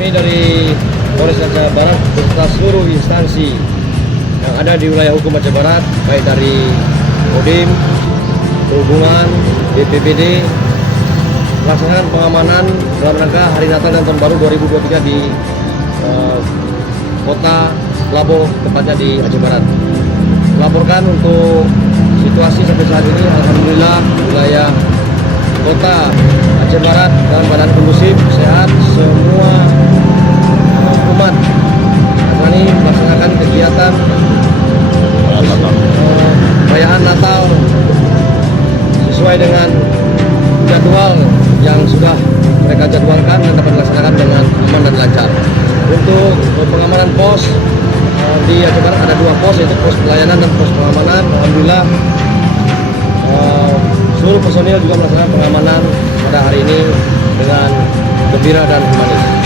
Kami dari Polres Aceh Barat beserta seluruh instansi yang ada di wilayah hukum Aceh Barat, baik dari Kodim, Perhubungan, BPBD, melaksanakan pengamanan dalam rangka Hari Natal dan Tahun Baru 2023 di Kota Labo, tepatnya di Aceh Barat. Melaporkan untuk situasi sampai saat ini, alhamdulillah wilayah Kota Aceh Barat dalam keadaan kondusif, sehat, semua umat ini melaksanakan kegiatan perayaan Natal sesuai dengan jadwal yang sudah mereka jadwalkan dan dapat dilaksanakan dengan aman dan lancar. Untuk pengamanan pos di Aceh Barat ada 2 pos, yaitu pos pelayanan dan pos pengamanan. Alhamdulillah seluruh personil juga melaksanakan pengamanan pada hari ini dengan gembira dan humanis.